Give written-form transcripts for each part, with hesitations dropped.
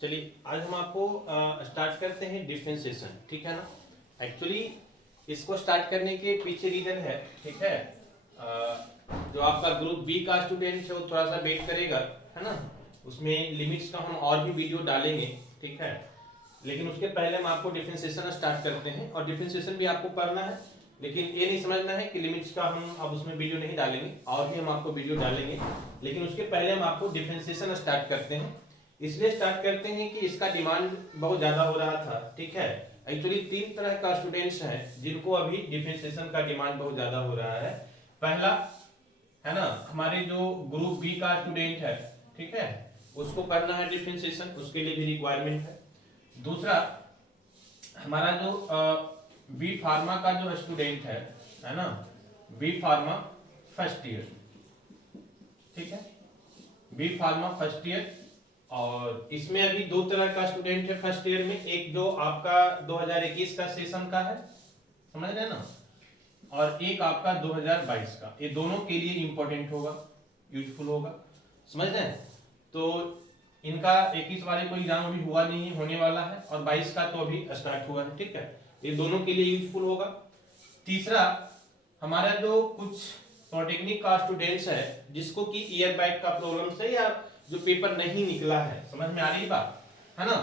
चलिए आज हम आपको स्टार्ट करते हैं डिफरेंशिएशन, ठीक है ना। एक्चुअली इसको स्टार्ट करने के पीछे रीजन है, ठीक है। जो आपका ग्रुप बी का स्टूडेंट है वो थोड़ा सा वेट करेगा, है ना। उसमें लिमिट्स का हम और भी वीडियो डालेंगे, ठीक है। लेकिन उसके पहले हम आपको डिफरेंशिएशन स्टार्ट करते हैं और डिफरेंशिएशन भी आपको पढ़ना है, लेकिन ये नहीं समझना है कि लिमिट्स का हम अब उसमें वीडियो नहीं डालेंगे, और भी हम आपको वीडियो डालेंगे। लेकिन उसके पहले हम आपको डिफरेंशिएशन स्टार्ट करते हैं। इसलिए स्टार्ट करते हैं कि इसका डिमांड बहुत ज़्यादा हो रहा था, ठीक है। एक्चुअली 3 तरह का स्टूडेंट्स हैं जिनको अभी डिफरेंशिएशन का डिमांड बहुत ज़्यादा हो रहा है। पहला है ना, हमारे जो ग्रुप बी का स्टूडेंट है, ठीक है, उसको करना है डिफरेंशिएशन, उसके लिए भी रिक्वायरमेंट है। दूसरा हमारा जो बी फार्मा का जो स्टूडेंट है ना, बी फार्मा फर्स्ट ईयर, ठीक है, बी फार्मा फर्स्ट ईयर। और इसमें अभी 2 तरह का स्टूडेंट है फर्स्ट ईयर में, एक जो आपका 2021 का सेशन का है, समझ रहे हैं ना, और एक आपका 2022 का। ये दोनों के लिए इंपॉर्टेंट होगा, यूजफुल होगा, समझ रहे हैं। तो इनका 21 वाले को एग्जाम अभी हुआ नहीं है, होने वाला है, और 22 का तो अभी स्टार्ट हुआ है, ठीक है। ये दोनों के लिए यूजफुल होगा। तीसरा हमारा जो कुछ पॉलिटेक्निक का स्टूडेंट्स है जिसको कि ईयर बैक का प्रॉब्लम से या जो पेपर नहीं निकला है, समझ में आ रही बात है ना।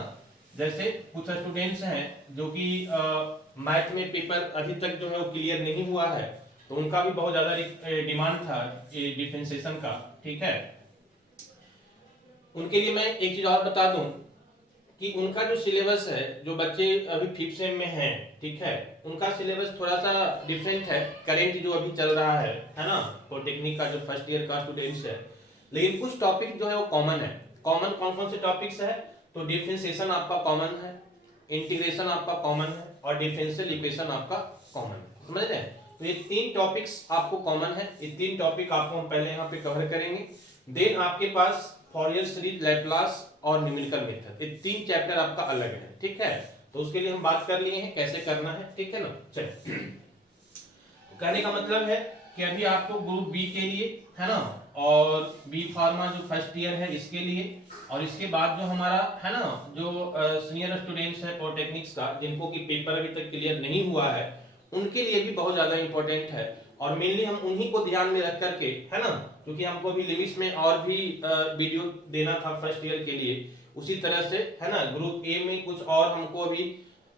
जैसे कुछ स्टूडेंट्स हैं जो कि मैथ में पेपर अभी तक जो है वो क्लियर नहीं हुआ है, तो उनका भी बहुत ज्यादा डिमांड था डिफरेंशिएशन का, ठीक है। उनके लिए मैं एक चीज और बता दूं कि उनका जो सिलेबस है, जो बच्चे अभी 5th सेम में हैं, ठीक है, उनका सिलेबस थोड़ा सा डिफरेंट है करेंट जो अभी चल रहा है ना, पॉलिटेक्निक का जो फर्स्ट ईयर का स्टूडेंट्स है। लेकिन कुछ टॉपिक जो है वो कॉमन है। कॉमन कौन कौन से टॉपिक्स है? तो डिफरेंशिएशन आपका कॉमन है, इंटीग्रेशन आपका कॉमन है, और डिफरेंशियल इक्वेशन आपका कॉमन है, समझ रहे हैं। तो ये 3 टॉपिक्स आपको कॉमन है। ये 3 टॉपिक आपको हम पहले यहाँ पे कवर करेंगे। देन आपके पास फॉरियर सीरीज, लैप्लास और न्यूमेरिकल मेथड, ये 3 चैप्टर आपका अलग है, ठीक है। तो उसके लिए हम बात कर लिए हैं कैसे करना है, ठीक है ना। चलिए, कहने का मतलब है कि अभी आपको ग्रुप बी के लिए, है ना, और बी फार्मा जो फर्स्ट ईयर है इसके लिए, और इसके बाद जो हमारा है ना जो सीनियर स्टूडेंट्स है पॉलिटेक्निक्स का जिनको कि पेपर अभी तक क्लियर नहीं हुआ है, उनके लिए भी बहुत ज्यादा इंपॉर्टेंट है। और मेनली हम उन्हीं को ध्यान में रख करके, है ना, क्योंकि हमको अभी लिमिट्स में और भी वीडियो देना था फर्स्ट ईयर के लिए, उसी तरह से है ना ग्रुप ए में कुछ और हमको अभी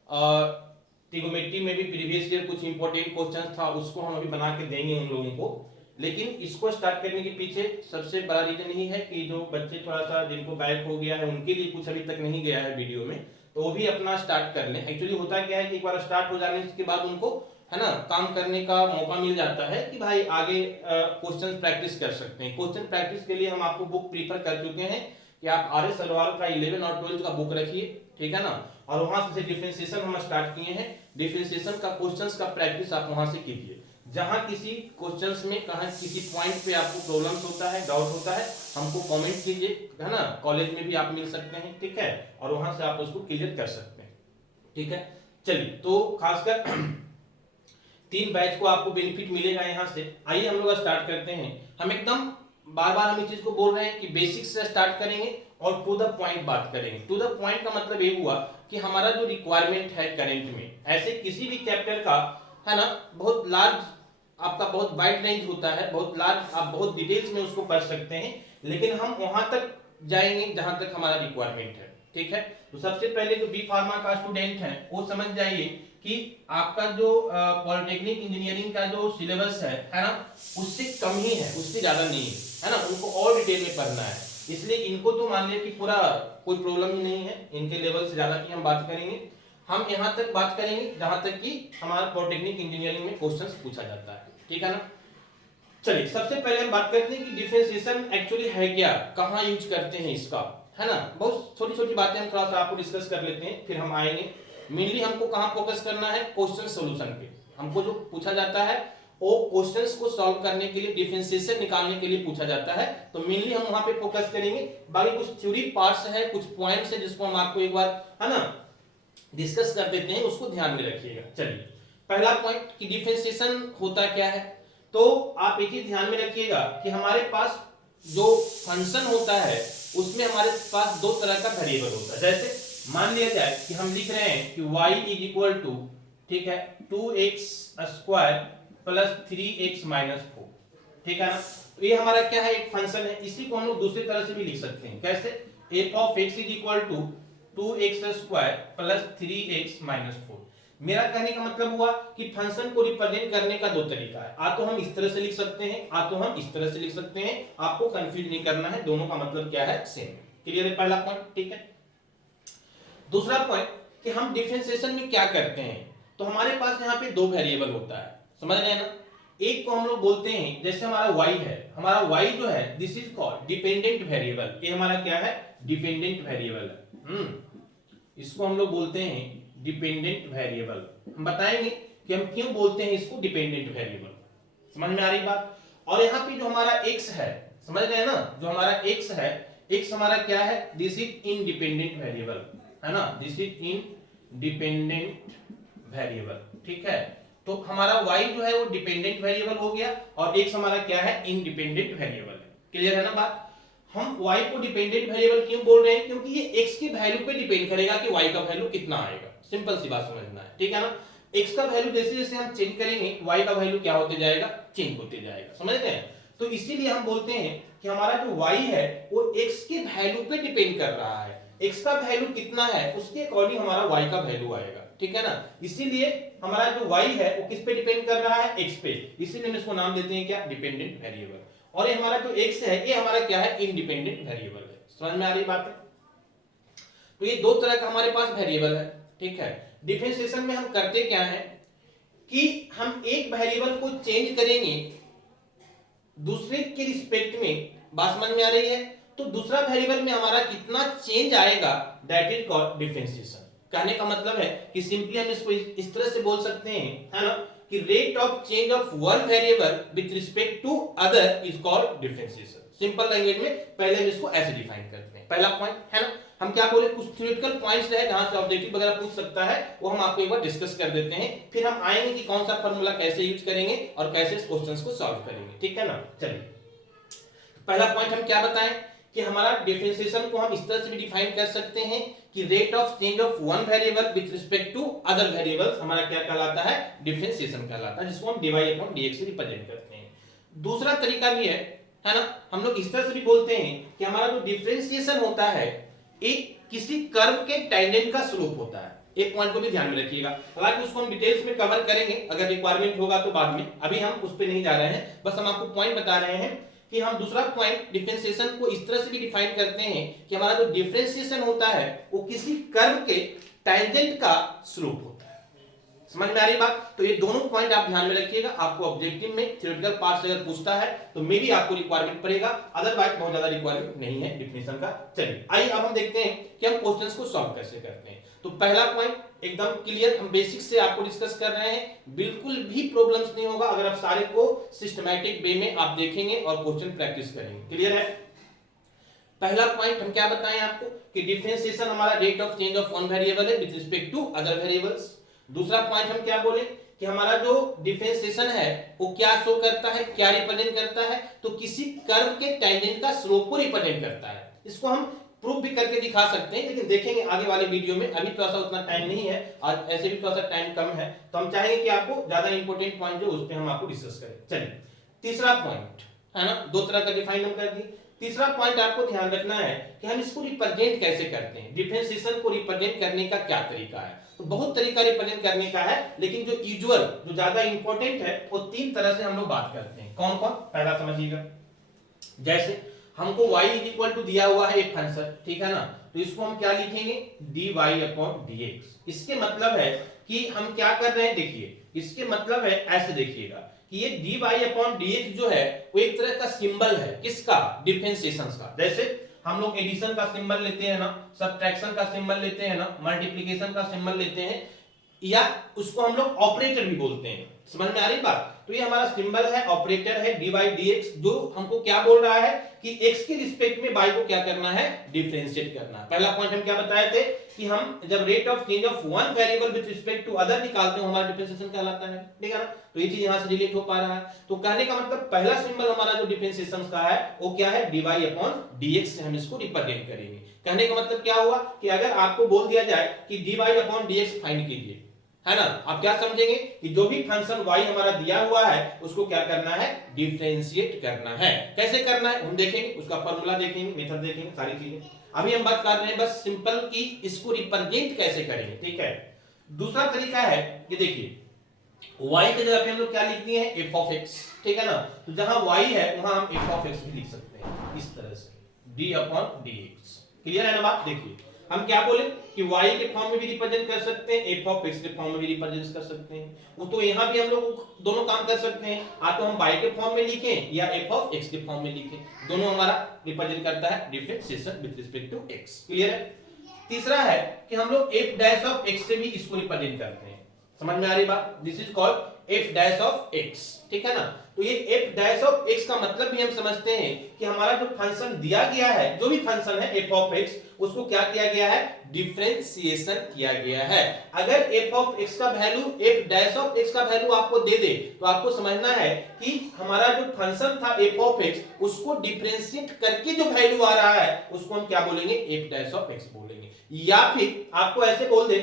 ट्रिगोनोमेट्री में भी प्रीवियस ईयर कुछ इंपॉर्टेंट क्वेश्चन था, उसको हम अभी बना के देंगे उन लोगों को। लेकिन इसको स्टार्ट करने के पीछे सबसे बड़ा रीजन यही है कि जो बच्चे थोड़ा सा जिनको बैक हो गया है उनके लिए कुछ अभी तक नहीं गया है वीडियो में, तो वो भी अपना स्टार्ट कर लें। एक्चुअली होता क्या है कि एक बार स्टार्ट हो जाने के बाद उनको, है ना, काम करने का मौका मिल जाता है कि भाई आगे क्वेश्चन प्रैक्टिस कर सकते हैं। क्वेश्चन प्रैक्टिस के लिए हम आपको बुक प्रीफर कर चुके हैं कि आप आर एस अग्रवाल का 11 और 12 का बुक रखिए, ठीक है ना, और वहां से डिफरेंशिएशन हम स्टार्ट किए हैं। डिफरेंशिएशन का क्वेश्चंस का प्रैक्टिस आप वहां से कीजिए। जहां किसी क्वेश्चंस में कहा किसी पॉइंट पे आपको प्रॉब्लम्स होता है, डाउट होता है, हमको कमेंट कीजिए, है ना, कॉलेज में भी आप मिल सकते हैं, ठीक है, और वहां से आप उसको क्लियर कर सकते हैं, ठीक है। चलिए, तो खासकर 3 बैच को आपको बेनिफिट मिलेगा यहाँ से। आइए हम लोग स्टार्ट करते हैं। हम एकदम बार बार हम इस चीज को बोल रहे हैं कि बेसिक्स से स्टार्ट करेंगे और टू द पॉइंट बात करेंगे। टू द पॉइंट का मतलब ये हुआ कि हमारा जो रिक्वायरमेंट है करंट में, ऐसे किसी भी चैप्टर का, है ना, बहुत लार्ज आपका बहुत वाइड रेंज होता है, बहुत लार्ज, आप बहुत डिटेल्स में उसको पढ़ सकते हैं, लेकिन हम वहां तक जाएंगे जहां तक हमारा रिक्वायरमेंट है, ठीक है। तो सबसे पहले जो बी फार्मा का स्टूडेंट है वो समझ जाइए कि आपका जो पॉलिटेक्निक इंजीनियरिंग का जो सिलेबस है ना, उससे कम ही है, उससे ज्यादा नहीं है ना, उनको और डिटेल में पढ़ना है। इसलिए इनको तो मान लिया कि पूरा कोई प्रॉब्लम ही नहीं है, इनके लेवल से ज्यादा की हम बात करेंगे। हम यहाँ तक बात करेंगे जहां तक कि हमारा पॉलिटेक्निक इंजीनियरिंग में क्वेश्चंस पूछा जाता है, ठीक है ना। चलिए, सबसे पहले हम बात करते हैं कि डिफरेंशिएशन एक्चुअली है क्या, कहाँ यूज करते हैं इसका, है ना। बहुत छोटी छोटी बातें हम थोड़ा सा आपको डिस्कस कर लेते हैं, फिर हम आएंगे। मेनली हमको कहाँ फोकस करना है? क्वेश्चन सोल्यूशन पे। हमको जो पूछा जाता है वो क्वेश्चंस को सॉल्व करने के लिए, डिफरेंशिएशन निकालने के लिए पूछा जाता है, तो मेनली हम वहां पे फोकस करेंगे। बाकी कुछ थ्योरी पार्ट्स है, कुछ पॉइंट्स है जिसको हम आपको एक बार, है ना, डिस्कस कर देते हैं, उसको ध्यान में रखिएगा। चलिए, पहला पॉइंट कि डिफरेंशिएशन होता क्या है। तो आप एक ही ध्यान में रखिएगा कि हमारे पास जो फंक्शन होता है उसमें हमारे पास दो तरह का वेरिएबल होता है। जैसे मान लिया जाए कि हम लिख रहे हैं कि y इज इक्वल टू, ठीक है, 2x square plus 3x minus 4, ठीक है ना। तो ये हमारा क्या है, एक फंक्शन है। इसी को हम लोग दूसरी तरह से भी लिख सकते हैं। कैसे, f of x is equal to 2x square plus 3x minus 4। मेरा कहने का मतलब हुआ कि फंक्शन को रिप्रेजेंट करने का दो तरीका है। आ तो हम इस तरह से लिख सकते हैं, आ तो हम इस तरह से लिख सकते हैं। आपको कंफ्यूज नहीं करना है, दोनों का मतलब क्या है, सेम। क्लियर है पहला पॉइंट, ठीक है। दूसरा पॉइंट कि हम डिफरेंशिएशन में क्या करते हैं। तो हमारे पास यहाँ पे दो वेरिएबल होता है, समझ रहे हैं ना। एक को हम लोग बोलते हैं, जैसे हमारा y है, हमारा y जो है this is called dependent variable. ये हमारा क्या है, डिपेंडेंट वेरिएबल है। इसको हम लोग बोलते हैं डिपेंडेंट वेरिएबल। हम बताएंगे कि हम क्यों बोलते हैं इसको डिपेंडेंट वेरिएबल, समझ में आ रही बात। और यहाँ पे जो हमारा x है, समझ रहे हैं ना, जो हमारा x है, x हमारा क्या है, दिस इज इंडिपेंडेंट वेरिएबल, है ना, दिस इज इंडिपेंडेंट वेरिएबल, ठीक है। तो हमारा y जो है वो डिपेंडेंट वेरिएबल हो गया और x हमारा क्या है, इंडिपेंडेंट वेरिएबल है। क्लियर है ना बात। हम y को डिपेंडेंट वेरिएबल क्यों बोल रहे हैं, क्योंकि ये x की वैल्यू पे डिपेंड करेगा कि y का वैल्यू कितना आएगा। सिंपल सी बात समझना है, ठीक है ना। x का वैल्यू जैसे जैसे हम चेंज करेंगे y का वैल्यू क्या होते जाएगा, चेंज होते जाएगा, समझ रहे हैं। तो इसीलिए हम बोलते हैं कि हमारा जो y है वो x के वैल्यू पे डिपेंड कर रहा है। x का वैल्यू कितना है उसके अकॉर्डिंग हमारा y का वैल्यू आएगा, ठीक है ना। इसीलिए हमारा जो y है वो किस पे डिपेंड कर रहा है, x पे। इसीलिए हम इसको नाम देते हैं क्या, डिपेंडेंट वेरिएबल। और ये हमारा जो x है ये हमारा क्या है, इंडिपेंडेंट वेरिएबल है। समझ में आ रही बात है। तो ये दो तरह का हमारे पास वेरिएबल है, ठीक है। डिफरेंशिएशन में हम करते क्या है कि हम एक वेरिएबल को चेंज करेंगे दूसरे के रिस्पेक्ट में, बात समझ में आ रही है। तो दूसरा वेरिएबल में हमारा कितना चेंज आएगा, दैट इज कॉल्ड डिफरेंशिएशन। कहने का मतलब है कि सिंपली हम इसको इस तरह से बोल सकते हैं, है ना, कि rate of change of one variable with respect to other is called differentiation. Simple language में पहले हम इसको ऐसे डिफाइन करते हैं। पहला पॉइंट है ना, हम क्या बोले, कुछ थ्योरेटिकल पॉइंट्स है जहां से ऑब्जेक्टिव वगैरह पूछ सकता है, वो हम आपको एक बार डिस्कस कर देते हैं। फिर हम आएंगे कि कौन सा फार्मूला कैसे यूज करेंगे और कैसे इस क्वेश्चंस को सॉल्व करेंगे, ठीक है ना। चलिए पहला पॉइंट हम क्या बताएं कि हमारा डिफरेंशिएशन को हम इस तरह से भी डिफाइन कर सकते हैं कि rate of change of one variable with respect to other variables हमारा क्या कहलाता है, डिफरेंशिएशन कहलाता है, जिसको हम dy अपॉन dx से रिप्रेजेंट करते हैं। दूसरा तरीका भी है ना, हम लोग इस तरह से भी बोलते हैं कि हमारा जो डिफरेंशिएशन होता है एक किसी कर्व के टेंजेंट का स्लोप होता है। एक पॉइंट को भी ध्यान में रखिएगा, हालांकि उसको हम डिटेल्स में कवर करेंगे अगर रिक्वायरमेंट होगा तो बाद में, अभी हम उस पे नहीं जा रहे हैं, बस हम आपको पॉइंट बता रहे हैं कि हम दूसरा पॉइंट डिफरेंशिएशन को इस तरह से भी डिफाइन करते हैं कि हमारा जो डिफरेंशिएशन होता है वो किसी कर्व के टेंजेंट का स्लोप होता है। समझ में आ रही बात। तो ये दोनों पॉइंट आप ध्यान में रखिएगा, आपको ऑब्जेक्टिव में थ्योरेटिकल पार्ट से अगर पूछता है तो मे भी आपको रिक्वायरमेंट पड़ेगा, अदरवाइज बहुत ज्यादा रिक्वायरमेंट नहीं है डिफिनेशन का। चलिए आइए अब हम देखते हैं कि हम क्वेश्चंस को सॉल्व कैसे करते हैं। तो पहला पॉइंट एकदम क्लियर, हम बेसिक से आपको डिस्कस कर रहे हैं, बिल्कुल भी प्रॉब्लम्स नहीं होगा अगर आप सारे को सिस्टमैटिक वे में आप देखेंगे और क्वेश्चन प्रैक्टिस करेंगे। क्लियर है। पहला पॉइंट हम क्या बताएं आपको कि डिफरेंशिएशन हमारा rate of change of one variable है with respect to other variables. दूसरा पॉइंट हम क्या बोले कि हमारा जो डिफरेंशिएशन है वो क्या शो करता है, क्या रिप्रेजेंट करता है, तो किसी कर्व के टेंजेंट का स्लोप को रिप्रेजेंट करता है। इसको हम प्रूफ भी करके दिखा सकते हैं, लेकिन देखेंगे आगे वाले वीडियो में, अभी थोड़ा सा उतना टाइम नहीं है और ऐसे भी थोड़ा सा टाइम कम है, तो हम चाहेंगे कि आपको ज्यादा इंपॉर्टेंट पॉइंट जो उस पे हम आपको डिस्कस करें। चलिए तीसरा पॉइंट है ना, दो तरह का डिफाइन हम कर दिए। तीसरा पॉइंट आपको ध्यान रखना है कि हम इसको रिप्रेजेंट कैसे करते हैं, डिफरेंशिएशन को रिप्रेजेंट करने का क्या तरीका है। तो बहुत तरीका रिप्रेजेंट करने का है, लेकिन जो यूजुअल जो ज्यादा इंपॉर्टेंट है वो तीन तरह से हम लोग बात करते हैं। कौन कौन, पहला समझिएगा, जैसे हमको y इज इक्वल टू दिया हुआ है एक फंक्शन, ठीक है ना, तो इसको हम क्या लिखेंगे, dy अपॉन dx। इसके मतलब है कि हम क्या कर रहे हैं, देखिए इसके मतलब है ऐसे देखिएगा कि ये dy अपॉन dx जो है वो एक तरह का सिंबल है, किसका, डिफरेंशिएशन का। जैसे हम लोग एडिशन का सिंबल लेते हैं ना, सब्ट्रैक्शन का सिंबल लेते हैं ना, मल्टीप्लिकेशन का सिंबल लेते हैं, या उसको हम लोग ऑपरेटर भी बोलते हैं। समझ में आ रही बात? तो ये हमारा सिंबल है, ऑपरेटर है dy dx, जो हमको क्या बोल रहा है कि x के रिस्पेक्ट में y को क्या करना है, डिफरेंशिएट करना है। पहला पॉइंट हम क्या बताए थे कि हम जब rate of change of one variable with respect to other निकालते हैं हमारा डिफरेंशिएशन कहलाता है, ठीक है ना। तो ये चीज यहां से रिलेट हो पा रहा है। तो कहने का मतलब पहला सिंबल हमारा जो डिफरेंशिएशन का है वो क्या है, dy अपॉन dx से हम इसको रिप्रेजेंट करेंगे। कहने का मतलब क्या हुआ कि अगर आपको बोल दिया जाए कि dy अपॉन dx फाइंड कीजिए, है ना, आप क्या समझेंगे कि जो भी फंक्शन y हमारा दिया हुआ है उसको क्या करना है, डिफरेंशिएट करना है। कैसे करना है हम देखेंगे, उसका फॉर्मूला देखेंगे, मेथड देखेंगे, सारी चीजें। अभी हम बात कर रहे हैं बस सिंपल कि इसको रिप्रेजेंट कैसे करेंगे, ठीक है। दूसरा तरीका है कि देखिए y के जगह पे हम लोग क्या लिखते हैं, f of x, ठीक है ना। तो जहां y है वहां हम f of x भी लिख सकते हैं इस तरह से, d upon dx। क्लियर है ना बात? देखिए हम क्या बोले कि y के फॉर्म में भी रिप्रेजेंट कर सकते हैं, f of x के फॉर्म में भी रिप्रेजेंट कर सकते हैं। वो तो यहाँ भी हम लोग दोनों काम कर सकते हैं, आ तो हम y के फॉर्म में लिखें या f of x के फॉर्म में लिखें, दोनों हमारा रिप्रेजेंट करता है differentiation with respect to x। Clear है? तीसरा है कि हम लोग f डैश ऑफ x से भी इसको रिप्रेजेंट करते हैं। समझ में आ रही बात? This is called f dash of x, ठीक है ना। तो ये f डैश ऑफ x का मतलब भी हम समझते हैं कि हमारा जो फंक्शन दिया गया है, जो भी फंक्शन है f ऑफ x, उसको क्या किया गया है, डिफरेंशिएशन किया गया है। अगर f ऑफ x का value f dash of x का वैल्यू आपको दे दे तो आपको समझना है कि हमारा जो फंक्शन था f ऑफ x उसको डिफरेंशिएट करके जो वैल्यू आ रहा है उसको हम क्या बोलेंगे, f डैश ऑफ x बोलेंगे। या फिर आपको ऐसे बोल दे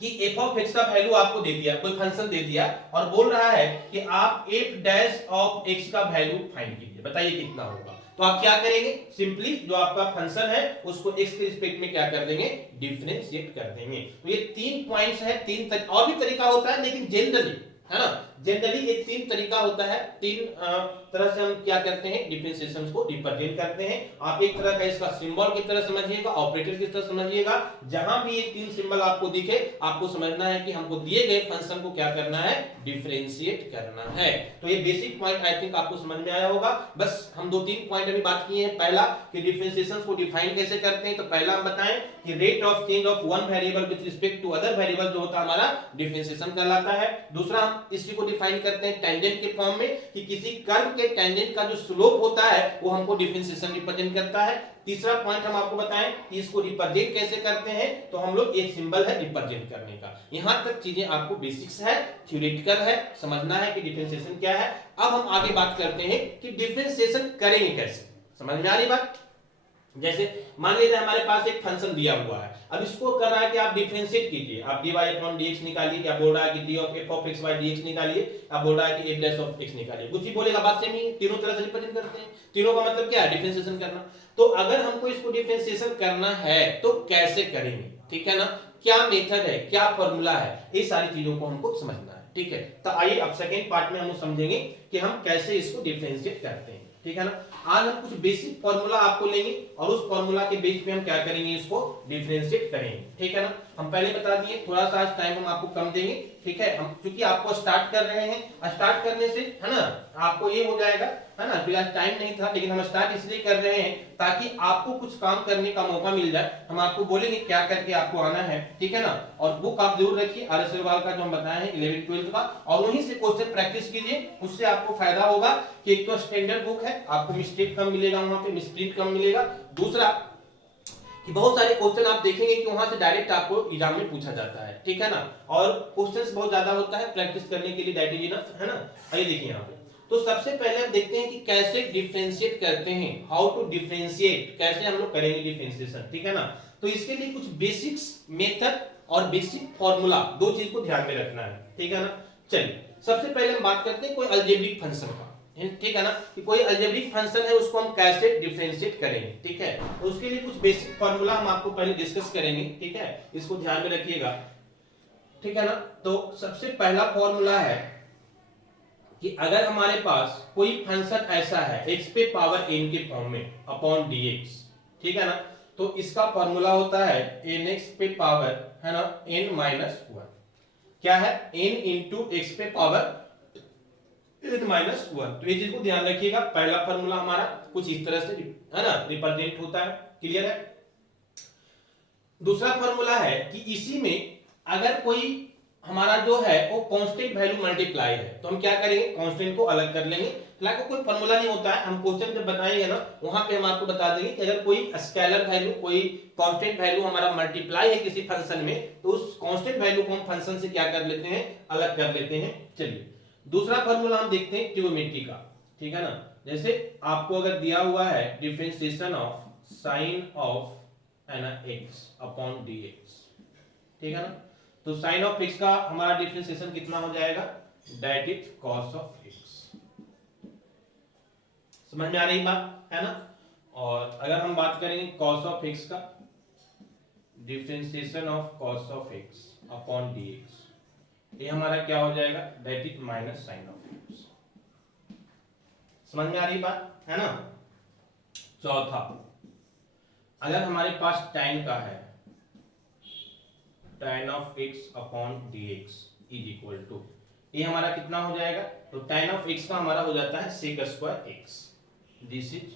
कि f ऑफ x का वैल्यू आपको दे दिया, कोई फंक्शन दे दिया और बोल रहा है कि आप f डैश ऑफ x का वैल्यू फाइंड कीजिए, बताइए कितना होगा। तो आप क्या करेंगे, सिंपली जो आपका फंक्शन है उसको x के रिस्पेक्ट में क्या कर देंगे, डिफरेंशिएट कर देंगे। तो ये तीन पॉइंट्स है, और भी तरीका होता है लेकिन जनरली, है ना, जनरली एक तीन तरीका होता है, तीन तरह से हम क्या करते हैं, डिफरेंशिएशन को रिप्रेजेंट करते हैं। आप एक तरह का इसका सिंबल की तरह समझिएगा, ऑपरेटर की तरह समझिएगा। जहां भी ये तीन सिंबल आपको दिखे आपको समझना है कि हमको दिए गए फंक्शन को क्या करना है, डिफरेंशिएट करना है। तो ये बेसिक पॉइंट आई थिंक आपको समझ में आया होगा। बस हम दो तीन पॉइंट अभी बात किए हैं। पहला कि डिफरेंशिएशन को डिफाइन कैसे करते हैं, तो पहला हम बताएं कि rate of change of one variable with respect to other variable जो होता है हमारा डिफरेंशिएशन कहलाता है। दूसरा हम इसी को डिफाइन करते हैं टेंजेंट के फॉर्म में कि किसी कर्व के टेंजेंट का जो स्लोप होता है वो हमको डिफरेंशिएशन रिप्रेजेंट करता है। तीसरा पॉइंट हम आपको बताएं कि इसको रिप्रेजेंट कैसे करते हैं, तो हम लोग एक सिंबल है रिप्रेजेंट करने का। यहां तक चीजें आपको बेसिक्स है, थ्योरेटिकल है, समझना है कि डिफरेंशिएशन क्या है। अब हम आगे बात करते हैं कि डिफरेंशिएशन करेंगे कैसे। समझ में आ रही बात? जैसे मान लीजिए हमारे पास एक फंक्शन दिया हुआ है, अब इसको कर रहा है कि आप डिफरेंशिएट कीजिए, आप dy अपॉन dx निकालिए, या बोल रहा है कि d of f of x by dx निकालिए, आप बोल रहा है कि f डैश ऑफ x निकालिए। कुछ ही बोलेगा, बात सेम ही, तीनों तरह से रिप्रेजेंट करते हैं। तीनों का मतलब क्या है, डिफरेंशिएशन करना। तो अगर हमको इसको डिफरेंशिएशन करना है तो कैसे करेंगे, ठीक है ना, क्या मेथड है, क्या फॉर्मूला है, ये सारी चीजों को हमको समझना है, ठीक है। तो आइए अब सेकंड पार्ट में हम समझेंगे कि हम कैसे इसको डिफरेंशिएट करते हैं, ठीक है ना। आज हम कुछ बेसिक फार्मूला आपको लेंगे और उस फार्मूला के बेस पे हम क्या करेंगे, इसको डिफरेंशिएट करेंगे, ठीक है ना। हम पहले बता दिए, थोड़ा सा आज टाइम हम आपको कम देंगे, ठीक है। हम क्योंकि आपको स्टार्ट कर रहे हैं, स्टार्ट करने से है ना आपको ये हो जाएगा, है ना, फिर आज टाइम नहीं था लेकिन हम स्टार्ट इसलिए कर रहे हैं ताकि आपको कुछ काम करने का मौका मिल जाए। हम आपको बोलेंगे क्या करके आपको आना है, ठीक है ना। और बुक आप जरूर रखिए आर एस अग्रवाल का जो हम बताए हैं 11th 12th का, और वहीं से क्वेश्चन प्रैक्टिस कीजिए। उससे आपको फायदा होगा कि एक तो स्टैंडर्ड बुक है, आपको मिस्टेक कम मिलेगा, वहां पे मिसप्रिंट कम मिलेगा। दूसरा कि बहुत सारे क्वेश्चन आप देखेंगे कि वहां से डायरेक्ट आपको एग्जाम में पूछा जाता है, ठीक है ना, और क्वेश्चंस बहुत ज्यादा होता है, प्रैक्टिस करने के लिए दैट इज इनफ, है ना। आइए देखिए यहाँ पे, तो सबसे पहले हम देखते हैं कि कैसे डिफरेंशिएट करते हैं, हाउ टू डिफरेंशिएट, कैसे हम लोग करेंगे डिफरेंशिएशन, ठीक है ना। तो इसके लिए कुछ बेसिक्स मेथड और बेसिक फार्मूला, दो चीज को ध्यान में रखना है, ठीक है ना। चलिए सबसे पहले हम बात करते हैं कोई अलजेब्रिक फंक्शन का, ठीक है ना, कि कोई अलजेब्रिक फंक्शन है उसको हम कैसे डिफरेंशिएट करेंगे, ठीक है। तो उसके लिए कुछ बेसिक फार्मूला हम आपको पहले डिस्कस करेंगे, ठीक है, इसको ध्यान में रखिएगा, ठीक है ना। तो सबसे पहला फार्मूला है कि अगर हमारे पास कोई फंक्शन ऐसा है x पे पावर n के फॉर्म में अपॉन dx, ठीक है ना, तो इसका फार्मूला होता है nx पे पावर, है ना, n माइनस 1, क्या है, n इंटू x पे पावर n माइनस 1। तो ये चीज को ध्यान रखिएगा, पहला फार्मूला हमारा कुछ इस तरह से, है ना, रिप्रेजेंट होता है, क्लियर है। दूसरा फार्मूला है कि इसी में अगर कोई हमारा जो है वो कांस्टेंट वैल्यू मल्टीप्लाई है, तो हम क्या करेंगे, कांस्टेंट को अलग कर लेंगे। हालांकि कोई फॉर्मूला नहीं होता है, हम क्वेश्चन जब बनाएंगे ना वहां पे हम आपको बता देंगे कि अगर कोई स्केलर वैल्यू, कोई कांस्टेंट वैल्यू हमारा मल्टीप्लाई है किसी फंक्शन में, तो उस कांस्टेंट वैल्यू को हम फंक्शन से क्या कर लेते हैं, अलग कर लेते हैं। चलिए दूसरा फॉर्मूला हम देखते हैं ट्रिग्नोमेट्री का, ठीक है ना। जैसे आपको अगर दिया हुआ है डिफरेंशिएशन ऑफ साइन ऑफ है ना x अपॉन dx, ठीक है ना, तो साइन ऑफ x का हमारा डिफरेंशिएशन कितना हो जाएगा, that is cos of x। समझ में आ रही बात है ना। और अगर हम बात करेंगे cos ऑफ x का, differentiation of cos of x upon dx, ये हमारा क्या हो जाएगा, that is minus sine of x। समझ में आ रही बात है ना। चौथा, अगर हमारे पास tan का है, tan of x upon dx is equal to, ये हमारा कितना हो जाएगा, तो tan ऑफ x का हमारा हो जाता है sec square x, this is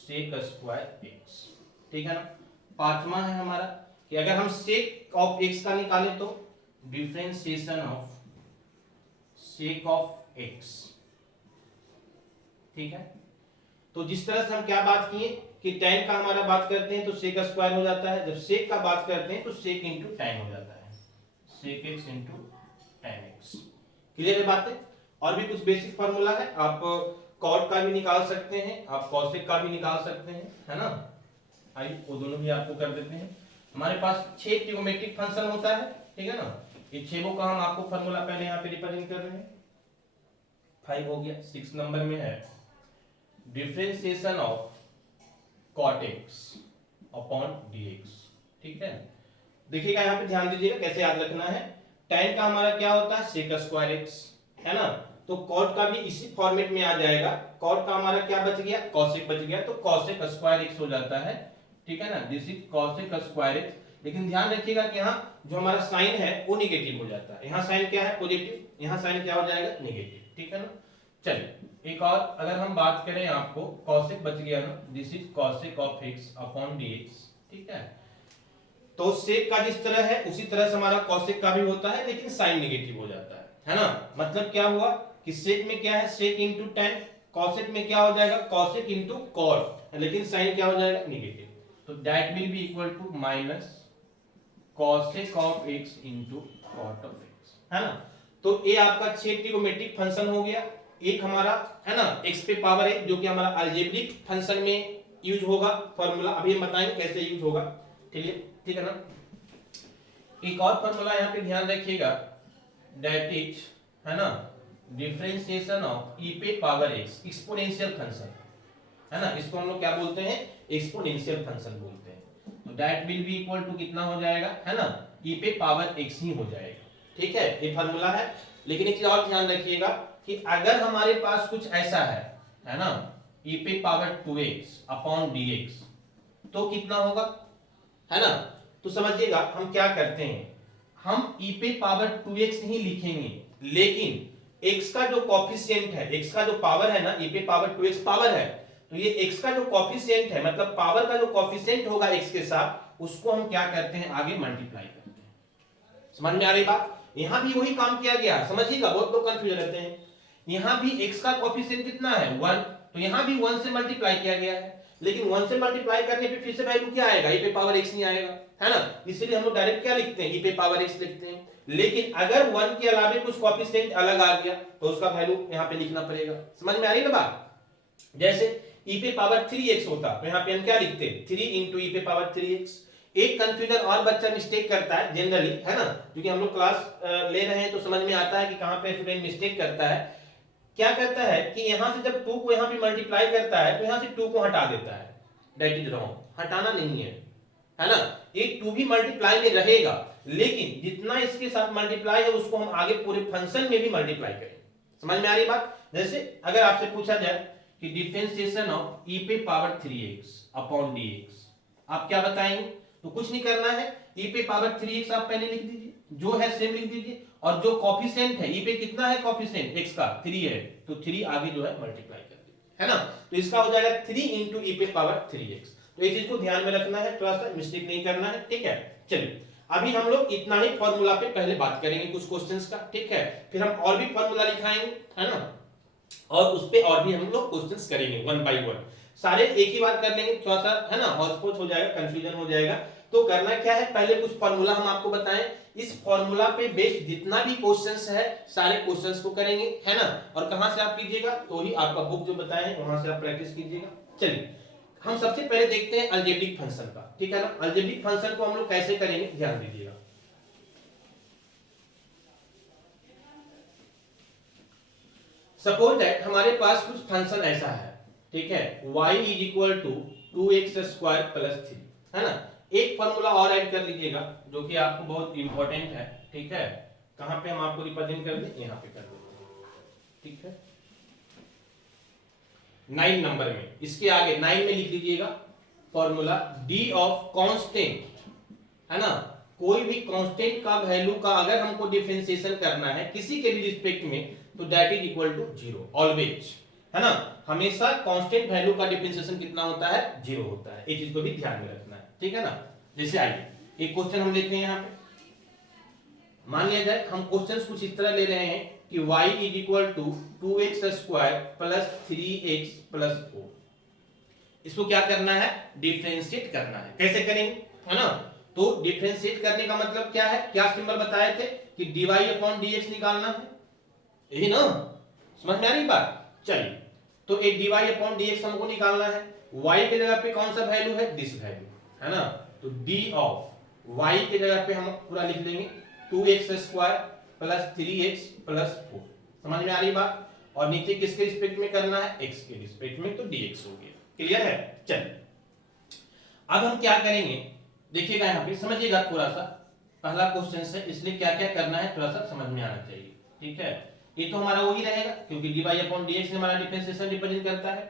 sec square x, ठीक है ना। पांचवा है हमारा कि अगर हम sec ऑफ x का निकालें तो differentiation of sec of x, ठीक है। तो जिस तरह से हम क्या बात किए कि tan का हमारा बात करते हैं तो sec स्क्वायर हो जाता है, जब sec का बात करते हैं तो sec इंटू tan हो जाता है, sec x into tan x। Clear है बातें। और भी कुछ बेसिक फार्मूला है, आप cot का भी निकाल सकते हैं, आप cosec का भी निकाल सकते हैं, है ना। आइए वो दोनों भी आपको कर देते हैं। हमारे पास 6 ट्रिग्नोमेट्रिक फंक्शन होता है, ठीक है ना। ये 6 का हम आपको फार्मूला पहले यहाँ पे रिप्रेजेंट कर रहे हैं। 5 हो गया। 6 नंबर में है differentiation of cot x upon dx, ठीक है। देखिएगा यहाँ पे ध्यान दीजिएगा कैसे याद रखना है। tan का हमारा क्या होता है, sec स्क्वायर x, है ना। तो cot का भी इसी फॉर्मेट में आ जाएगा। cot का हमारा क्या बच गया, cosec बच गया, तो cosec स्क्वायर x हो जाता है, ठीक है ना। This is cosec square x। लेकिन ध्यान रखिएगा कि यहाँ जो हमारा साइन है वो निगेटिव हो जाता है, यहाँ साइन क्या है, पॉजिटिव, यहाँ साइन क्या हो जाएगा, नेगेटिव, ठीक है ना। चलिए एक और अगर हम बात करें, आपको cosec बच गया ना, this is cosec of x upon dx, ठीक है। तो sec का जिस तरह है उसी तरह से हमारा cosec का भी होता है, लेकिन साइन नेगेटिव हो जाता है ना। मतलब क्या हुआ कि sec में क्या है, sec इंटू tan, cosec में क्या हो जाएगा, cosec इंटू cot, लेकिन साइन क्या हो जाएगा, नेगेटिव। तो that will be equal to minus cosec of x into cot of x, है ना। तो ये आपका 6 ट्रिग्नोमेट्रिक फंक्शन हो गया। एक हमारा है ना x पे पावर है, जो कि हमारा अलजेब्रिक फंक्शन में यूज होगा फॉर्मूला, अभी हम बताएंगे कैसे यूज होगा, ठीक है ना। एक और फॉर्मूला यहाँ पे ध्यान रखिएगा, दैट इज है ना डिफरेंशिएशन ऑफ e पे पावर x, एक्सपोनेंशियल फंक्शन, है ना। इसको हम लोग क्या बोलते हैं, एक्सपोनेंशियल फंक्शन बोलते हैं। तो that will be equal to कितना हो जाएगा, है ना, e पे पावर x ही हो जाएगा, ठीक है। ये फॉर्मूला है। लेकिन एक चीज और ध्यान रखिएगा कि अगर हमारे पास कुछ ऐसा है ना, e पे पावर 2x अपॉन dx, तो कितना होगा, है ना। तो समझिएगा हम क्या करते हैं, हम e पे पावर 2x नहीं लिखेंगे, लेकिन x का जो कोफिशिएंट है, x का जो पावर है ना, e पे पावर 2x पावर है, तो ये x का जो कोफिशिएंट है, मतलब पावर का जो कोफिशिएंट होगा x के साथ, उसको हम क्या करते हैं, आगे मल्टीप्लाई करते हैं। समझ में आ रही बात। यहां भी वही काम किया गया, समझिएगा, बहुत लोग कंफ्यूज रहते हैं। यहां भी x का कोफिशिएंट कितना है, 1, तो यहां भी 1 से मल्टीप्लाई किया गया है, लेकिन 1 से मल्टीप्लाई करने पे फिर से वैल्यू क्या आएगा, e पे पावर x नहीं आएगा, है ना। इसलिए हम लोग डायरेक्ट क्या लिखते हैं, e पे पावर x लिखते हैं। लेकिन अगर 1 के अलावे कुछ कोफिशिएंट अलग आ गया तो उसका वैल्यू यहां पे लिखना पड़ेगा। समझ में आ रही है ना बात। जैसे e पे पावर 3x होता तो यहां पे हम क्या लिखते हैं, 3 इंटू e पे पावर 3x। एक कंफ्यूजन और बच्चा मिस्टेक करता है जनरली, है ना, क्योंकि हम लोग क्लास ले रहे हैं तो समझ में आता है कि कहां पे स्टूडेंट मिस्टेक करता है। क्या करता है कि यहां से जब 2 को यहां पे मल्टीप्लाई करता है तो यहां से 2 को हटा देता है, दैट इज रॉन्ग, हटाना नहीं है ना। ये 2 भी मल्टीप्लाई में रहेगा, लेकिन जितना इसके साथ मल्टीप्लाई है उसको हम आगे पूरे फंक्शन में भी मल्टीप्लाई करें। समझ में आ रही बात। जैसे अगर आपसे पूछा जाए कि डिफरेंशिएशन ऑफ e पे पावर 3x अपॉन dx, आप क्या बताएंगे, तो कुछ नहीं करना है, e पे पावर 3x आप पहले लिख दीजिए, जो है सेम लिख दीजिए, और जो कोफिशिएंट है e पे कितना है कोफिशिएंट x का 3 है, तो 3 आगे जो है मल्टीप्लाई कर दीजिए, है ना। तो इसका हो जाएगा 3 इंटू e पे पावर 3x। तो ये चीज को ध्यान में रखना है, थोड़ा सा मिस्टेक नहीं करना है, ठीक है। चलिए अभी हम लोग इतना ही फॉर्मूला पे पहले बात करेंगे कुछ क्वेश्चंस का, ठीक है, फिर हम और भी फॉर्मूला लिखाएंगे, है ना, और उस पे और भी हम लोग क्वेश्चंस करेंगे वन बाय वन, सारे एक ही बार कर लेंगे, थोड़ा सा है ना हौच-पौच हो जाएगा, कंफ्यूजन हो जाएगा। तो करना क्या है, पहले कुछ फॉर्मूला हम आपको बताएं, इस फॉर्मूला पे बेस्ड जितना भी क्वेश्चंस है सारे क्वेश्चंस को करेंगे, है ना, और कहां से आप कीजिएगा, तो ही आपका बुक जो बताए हैं वहां से आप प्रैक्टिस कीजिएगा। चलिए हम सबसे पहले देखते हैं अलजेब्रिक फंक्शन का, ठीक है ना। अलजेब्रिक फंक्शन को हम लोग कैसे करेंगे ध्यान दीजिएगा। सपोज दैट हमारे पास कुछ फंक्शन ऐसा है, ठीक है, y is equal to 2x square plus 3, है ना। एक फॉर्मूला और ऐड कर लीजिएगा जो कि आपको बहुत इंपॉर्टेंट है, ठीक है, कहां पे हम आपको रिप्रेजेंट कर दें, यहां पे कर दें, ठीक है, 9 नंबर में, इसके आगे 9 में लिख लीजिएगा फॉर्मूला d ऑफ कांस्टेंट, है ना, कोई भी कांस्टेंट का वैल्यू का अगर हमको डिफरेंशिएशन करना है किसी के भी रिस्पेक्ट में, तो that is equal to 0 always, है ना, हमेशा कांस्टेंट वैल्यू का डिफरेंशिएशन कितना होता है, 0 होता है, इस चीज को भी ध्यान में रखना है, ठीक है ना। जैसे आइए एक क्वेश्चन हम लेते हैं यहाँ पे, मान लिया जाए हम क्वेश्चंस कुछ इस तरह ले रहे हैं कि y is equal to 2x square plus 3x plus 4, इसको क्या करना है, डिफरेंशिएट करना है, कैसे करेंगे, है ना। तो डिफरेंशिएट करने का मतलब क्या है, क्या सिंबल बताए थे कि dy अपॉन dx निकालना है, यही ना, समझ में आ रही बात। चलिए तो एक dy अपॉन dx हमको निकालना है, y के जगह पे कौन सा वैल्यू है, दिस वैल्यू, है ना, तो d ऑफ y के जगह पे हम पूरा लिख देंगे 2x square plus 3x plus 4, समझ में आ रही बात, और नीचे किसके रिस्पेक्ट में करना है, x के रिस्पेक्ट में, तो dx हो गया, क्लियर है। चलिए अब हम क्या करेंगे, देखिएगा यहाँ पे समझिएगा थोड़ा सा, पहला क्वेश्चन है इसलिए क्या क्या करना है थोड़ा सा समझ में आना चाहिए, ठीक है। ये तो हमारा वही रहेगा क्योंकि dy अपॉन dx हमारा डिफरेंशिएशन रिप्रेजेंट करता है।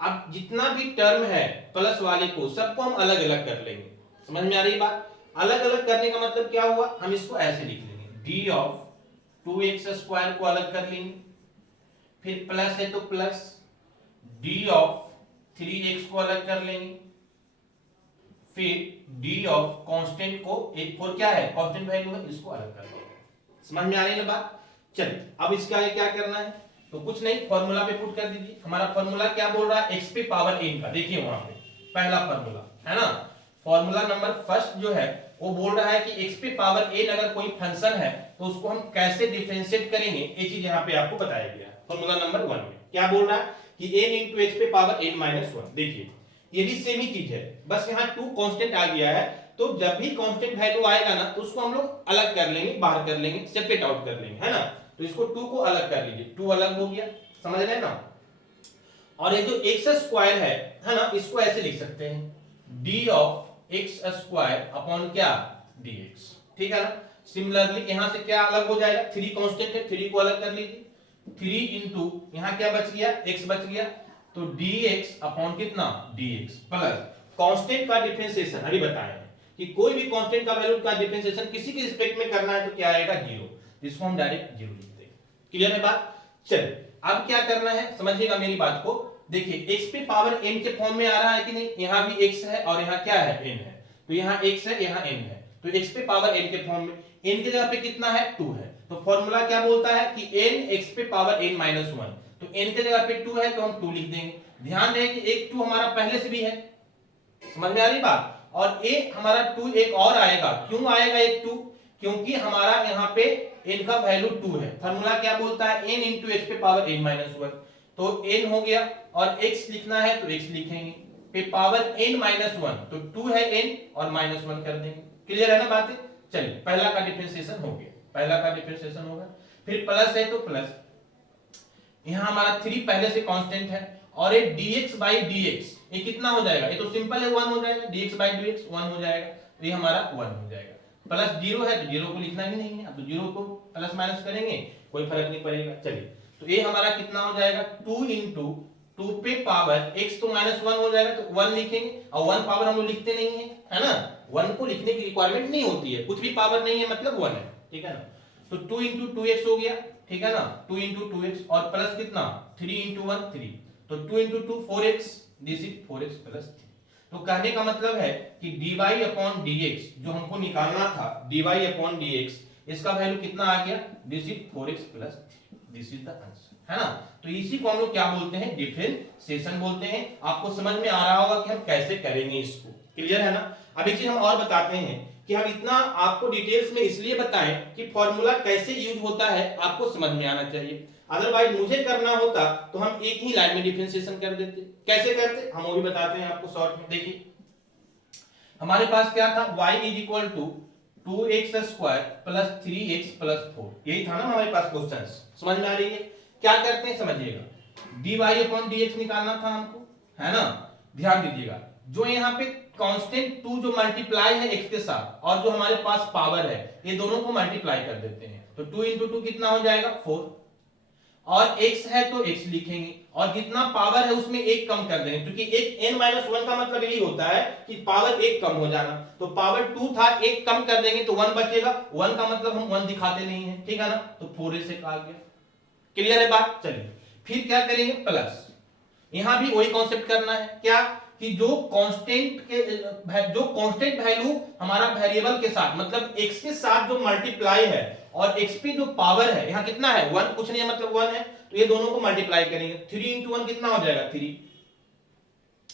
अब जितना भी टर्म है प्लस वाले को सबको हम अलग अलग कर लेंगे, समझ में आ रही बात। अलग अलग करने का मतलब क्या हुआ, हम इसको ऐसे लिख लेंगे, d ऑफ 2x स्क्वायर को अलग कर लेंगे, फिर प्लस है तो प्लस d ऑफ 3x को अलग कर लेंगे, फिर d ऑफ कांस्टेंट को, एक और क्या है कांस्टेंट वैल्यू है, इसको अलग कर लेंगे, समझ में आ रही है ना बात। चलिए अब इसका आगे क्या करना है, तो कुछ नहीं फॉर्मूला पे पुट कर दीजिए। हमारा फॉर्मूला क्या बोल रहा है, x पे पावर n का, देखिए वहां पे पहला फॉर्मूला है ना, फॉर्मूला नंबर फर्स्ट जो है वो बोल रहा है कि x पे पावर n अगर कोई फंक्शन है तो उसको हम कैसे डिफरेंशिएट करेंगे, ये चीज यहाँ पे आपको बताया गया। फॉर्मूला नंबर 1 में क्या बोल रहा है कि n इंटू x पे पावर n माइनस 1, देखिए ये भी सेम ही चीज है, बस यहाँ 2 कांस्टेंट आ गया है, तो जब भी कांस्टेंट वैल्यू आएगा ना तो उसको हम लोग अलग कर लेंगे, बाहर कर लेंगे, सेपरेट आउट कर लेंगे, है ना। तो इसको 2 को अलग कर लीजिए, 2 अलग हो गया, समझ रहे हैं ना। और ये जो x स्क्वायर है ना, इसको ऐसे लिख सकते हैं d of x square upon क्या, dx, ठीक है ना। सिमिलरली यहां से क्या अलग हो जाएगा, 3 कांस्टेंट है, 3 को अलग कर लीजिए, 3 इंटू यहां क्या बच गया, x बच गया, तो dx अपॉन कितना, dx प्लस कांस्टेंट का डिफरेंशिएशन अभी बताए हैं कि कोई भी कांस्टेंट का वैल्यू का डिफरेंशिएशन किसी के रिस्पेक्ट में करना है तो क्या आएगा, 0, इसको हम डायरेक्ट 0 लिखते हैं, क्लियर है बात। चलिए अब क्या करना है समझिएगा मेरी बात को, देखिए x पे पावर n के फॉर्म में आ रहा है कि नहीं, यहां भी x है और यहां क्या है, n है, तो यहां x है यहां n है, तो x पे पावर n के फॉर्म में, n की जगह पे कितना है, 2 है, तो फॉर्मूला क्या बोलता है कि n x पे पावर n माइनस 1, तो n की जगह पे 2 है तो हम 2 लिख देंगे। ध्यान रहे कि एक 2 हमारा पहले से भी है, समझ में आ रही बात, और एक हमारा 2 एक और आएगा, क्यों आएगा एक 2, क्योंकि हमारा यहाँ पे n का वैल्यू 2 है, फार्मूला क्या बोलता है n इंटू x पे पावर n माइनस 1, तो n हो गया, और x लिखना है तो x लिखेंगे, पे पावर n माइनस 1, तो 2 है n और माइनस 1 कर देंगे, क्लियर है ना बातें। चलिए पहला का डिफरेंशिएशन हो गया, पहला का डिफरेंशिएशन होगा, फिर प्लस है तो प्लस, यहाँ हमारा 3 पहले से कांस्टेंट है, और ये dx by dx ये कितना हो जाएगा, ये तो सिंपल है 1 हो जाएगा, dx by dx 1 हो जाएगा, तो ये हमारा 1 हो जाएगा, प्लस 0 है तो 0 को लिखना ही नहीं है, अब तो 0 को प्लस माइनस करेंगे कोई फर्क नहीं पड़ेगा। चलिए तो ये हमारा कितना हो जाएगा, 2 इंटू 2 पे पावर x तो माइनस 1 हो जाएगा, तो 1 लिखेंगे, और 1 पावर हम लोग लिखते नहीं है, है ना, 1 को लिखने की रिक्वायरमेंट नहीं होती है, कुछ भी पावर नहीं है मतलब 1 है, ठीक है ना। तो 2 इंटू 2x हो गया, ठीक है ना, 2 इंटू 2x और प्लस कितना 3 इंटू 1 3, तो 2 into 2 4x, this is 4x plus 3। तो कहने का मतलब है कि dy अपॉन dx जो हमको निकालना था, dy अपॉन dx, इसका वैल्यू कितना आ गया, this is 4x plus, this is the answer, है ना। तो इसी को हम लोग क्या बोलते हैं, डिफरेंशिएशन बोलते हैं। आपको समझ में आ रहा होगा कि हम कैसे करेंगे इसको, क्लियर है ना। अब एक चीज हम और बताते हैं कि हम इतना आपको डिटेल्स में इसलिए बताएं कि फॉर्मूला कैसे यूज होता है आपको समझ में आना चाहिए। अदरवाइज मुझे करना होता तो हम एक ही लाइन में डिफरेंशिएशन कर देते। कैसे करते हम वो भी बताते हैं आपको शॉर्ट में। देखिए हमारे पास क्या था, y is equal to 2x square plus 3x plus 4, यही था ना हमारे पास क्वेश्चन। समझ में आ रही है, क्या करते हैं समझिएगा, dy अपॉन dx निकालना था हमको, है ना। ध्यान दीजिएगा, जो यहाँ पे कांस्टेंट 2 जो मल्टीप्लाई है x के साथ और जो हमारे पास पावर है, ये दोनों को मल्टीप्लाई कर देते हैं। तो 2 इंटू 2 कितना हो जाएगा 4, और x है तो x लिखेंगे, और जितना पावर है उसमें एक कम कर देंगे, क्योंकि एक n-1 का मतलब यही होता है कि पावर एक कम हो जाना। तो पावर 2 था, एक कम कर देंगे तो 1 बचेगा, 1 का मतलब हम 1 दिखाते नहीं है, ठीक है ना। तो 4 से आ गया, क्लियर है बात। चलिए फिर क्या करेंगे, प्लस, यहां भी वही कॉन्सेप्ट करना है, क्या कि जो कांस्टेंट वैल्यू हमारा वेरिएबल के साथ मतलब x के साथ जो मल्टीप्लाई है और x पे जो पावर है, यहाँ कितना है 1, कुछ नहीं है मतलब 1 है, तो ये दोनों को मल्टीप्लाई करेंगे। 3 इंटू 1 कितना हो जाएगा 3,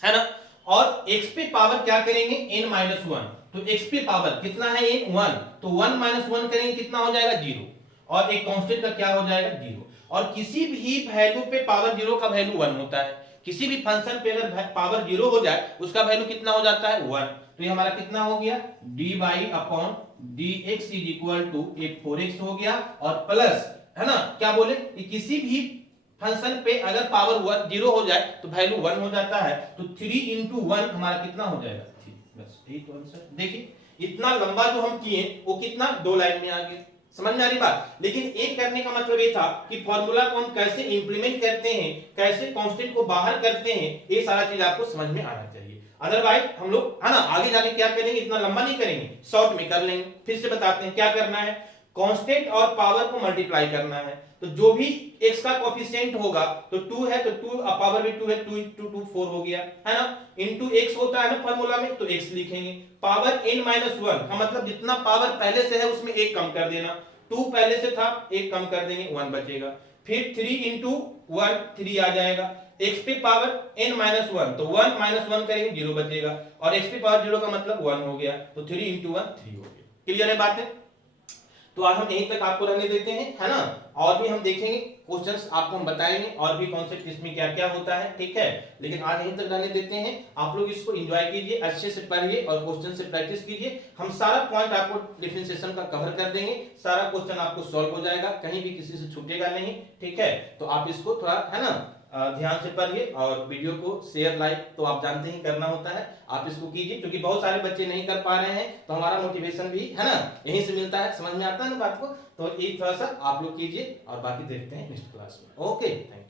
है ना। और x पे पावर क्या करेंगे n-1, तो x पे पावर कितना है n 1, तो 1 माइनस 1 करेंगे कितना हो जाएगा 0, और एक कांस्टेंट का क्या हो जाएगा 0। और किसी भी वैल्यू पे पावर 0 का वैल्यू 1 होता है, किसी भी फंक्शन पे अगर पावर 0 हो जाए उसका वैल्यू कितना हो जाता है 1। तो ये हमारा कितना हो गया, dy upon dx is equal to 4x हो गया, और प्लस, है ना, क्या बोले कि किसी भी फंक्शन पे अगर पावर 0 हो जाए तो वैल्यू 1 हो जाता है। तो 3 इंटू 1 हमारा कितना हो जाएगा 3, बस यही तो आंसर। देखिए इतना लंबा जो हम किए वो कितना 2 लाइन में आ गया, समझ में आ रही बात। लेकिन एक करने का मतलब ये था कि फॉर्मूला को हम कैसे इंप्लीमेंट करते हैं, कैसे कांस्टेंट को बाहर करते हैं, ये सारा चीज आपको समझ में आना चाहिए। अदरवाइज हम लोग, है ना, आगे जाके क्या करेंगे, इतना लंबा नहीं करेंगे, शॉर्ट में कर लेंगे। फिर से बताते हैं क्या करना है, कांस्टेंट और पावर को मल्टीप्लाई करना है। तो जो भी x का कोएफिशिएंट होगा, तो 2 है तो 2 पावर भी 2 है, 2 इंटू 2 4 हो गया, है ना। इंटू x होता है ना फॉर्मूला में, तो x लिखेंगे। पावर n-1 का मतलब जितना पावर पहले से है उसमें एक कम कर देना, 2 पहले से था, एक कम कर देंगे 1 बचेगा। फिर 3 इंटू 1 3 आ जाएगा, x पे पावर n-1, तो 1 माइनस 1 करेंगे 0 बचेगा, और x पे पावर 0 का मतलब 1 हो गया, तो 3 इंटू 1 3 हो गया। क्लियर है बात है। तो आज हम यहीं तक आपको रहने देते हैं, है ना। और भी हम देखेंगे क्वेश्चंस, आपको हम बताएंगे और भी कॉन्सेप्ट इसमें क्या क्या होता है, ठीक है। लेकिन आज यहीं तक रहने देते हैं। आप लोग इसको एंजॉय कीजिए, अच्छे से पढ़िए और क्वेश्चन से प्रैक्टिस कीजिए। हम सारा पॉइंट आपको डिफरेंशिएशन का कवर कर देंगे, सारा क्वेश्चन आपको सॉल्व हो जाएगा, कहीं भी किसी से छूटेगा नहीं, ठीक है। तो आप इसको थोड़ा, है ना, ध्यान से पढ़िए, और वीडियो को शेयर लाइक तो आप जानते ही करना होता है, आप इसको कीजिए, क्योंकि बहुत सारे बच्चे नहीं कर पा रहे हैं, तो हमारा मोटिवेशन भी, है ना, यहीं से मिलता है। समझ में आता है ना बात को, तो ये थोड़ा सा आप लोग कीजिए, और बाकी देखते हैं नेक्स्ट क्लास में। Okay, thank you.